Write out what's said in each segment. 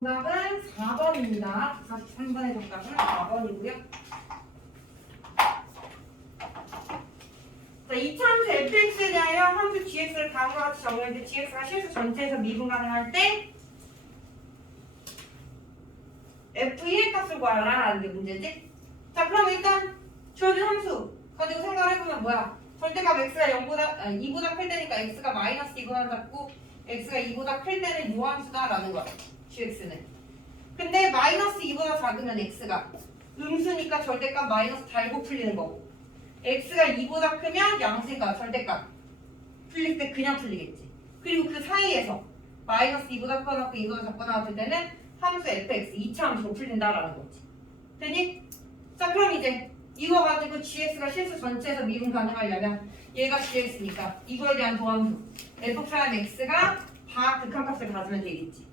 정답은 4번입니다. 43번의 정답은 4번이고요. 자, 이차함수 fx에 대하여 함수 gx를 다음과 같이 때 gx가 실수 전체에서 미분 가능할 때 f1의 값을 구하라라는 게 문제지. 자, 그럼 일단 주어진 함수 가지고 생각을 해보면 뭐야? 절대값 x가 0보다, 아니, 2보다 클 때니까 x가 마이너스 2보다 작고 x가 2보다 클 때는 유함수다라는 거야. Gx는. 근데 마이너스 2보다 작으면 x가 음수니까 절대값 마이너스 달고 풀리는 거고 x가 2보다 크면 양수니까 절대값 풀릴 때 그냥 풀리겠지. 그리고 그 사이에서 마이너스 2보다 커갖고 2보다 작고 나왔을 때는 함수 fx 2차 함수로 풀린다라는 거지. 되니? 자 그럼 이제 이거 가지고 gx가 실수 전체에서 미분 가능하려면 얘가 gx니까 이거에 대한 도함수 f 프라임 x가 다 극한값을 가지면 되겠지.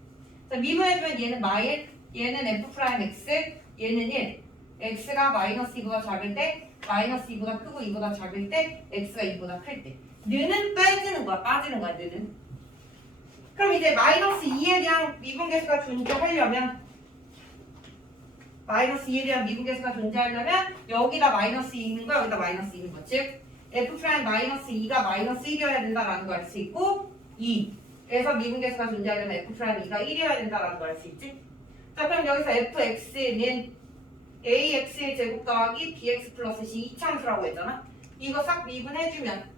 자 미분해주면 얘는 마일, 얘는 f 프라임 x, 얘는 1. x가 마이너스 2보다 작을 때, 마이너스 2보다 크고 2보다 작을 때, x가 2보다 클 때. 느는 빼지는 거야, 빠지는 거야, 느는. 그럼 이제 마이너스 2에 대한 미분계수가 존재하려면 마이너스 2에 대한 미분계수가 존재하려면 여기다 마이너스 2 있는 거 여기다 마이너스 2 있는 거 즉 f 프라임 마이너스 2가 마이너스 1이어야 된다라는 걸 알 수 있고 2 에서 미분계수가 존재하려면 f 프라임 2가 1이어야 된다라는 걸 알 수 있지? 자 그럼 여기서 fx는 ax의 제곱 더하기 bx 플러스 c 이차함수라고 했잖아? 이거 싹 미분해주면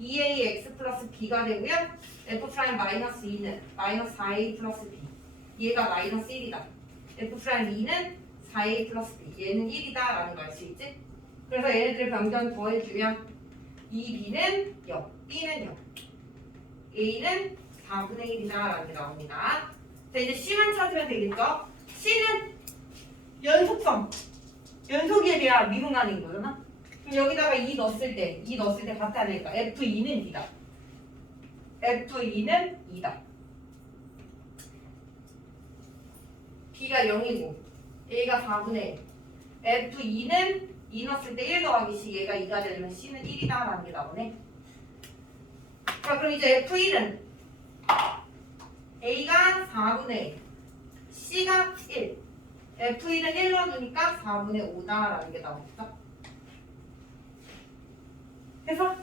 2ax 플러스 b가 되고요. F 프라임 마이너스 2는 마이너스 4a 플러스 b. 얘가 마이너스 1이다. F 프라임 2는 4a 플러스 b. 얘는 1이다 라는 걸 알 수 있지? 그래서 얘네들 변경 더해주면 2b는 0 b는 0 a는 4분의 1이다 라는 게 나옵니다. 자 이제 c만 찾으면 되겠죠? C는 연속성 연속에 대한 미분간인 거잖아. 그럼 여기다가 2 넣었을 때 2 넣었을 때 같아야 되니까 f2는 2다. F2는 2다. B가 0이고 a가 4분의 1 f2는 2 넣었을 때 1 더하기 c 얘가 2가 되려면 c는 1이다 라는 게 나오네. 자 그럼 이제 f1은 a가 4분의 1 c가 1 f1은 1 넣어두니까 4분의 5다 라는 게 나오겠다 그래서